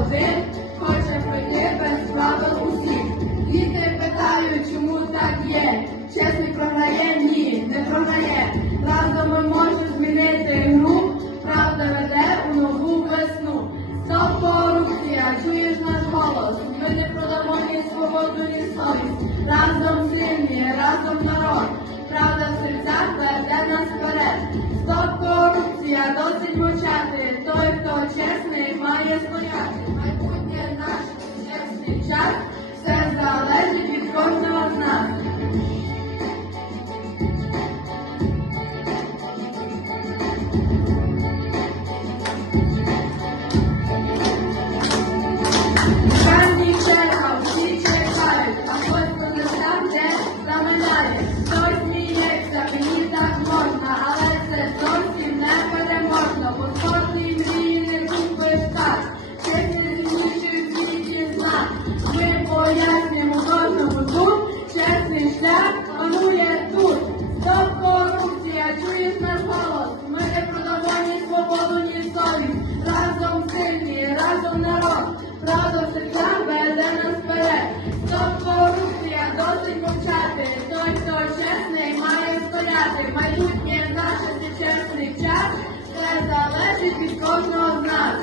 один хоче пройти без правил усіх. Діти питають, чому так є. Чесний програє? Ні, не програє. Разом ми можемо змінити гру. Правда веде у нову весну. Стоп корупція, чуєш наш голос? Ми не продамо ні свободу, ні совість. Разом сильні, разом народ. Правда в серцях веде нас вперед. Стоп корупція, досить мовчати. Той, хто чесний, має стояти. Майбутнє наш чесний час. Все залежить від кожного з нас. Кожній черга, всі чекають, а хтось понесе, де заминає. Хтось сміється, мені так можна, але це зовсім не переможно. Бо кожній мрії не купиш так, честь не сильніший в світі знак. Ми пояснюємо кожному тут, чесний шлях панує тут. Стоп корупція, чуєш наш голос? Ми не продамо ні свободу, ні совість. Разом сильні, разом народ. Правда в серцях веде нас вперед. Стоп корупція, досить мовчати. Той, хто чесний, має стояти. Майбутнє наше, це чесний час. Все залежить від кожного з нас.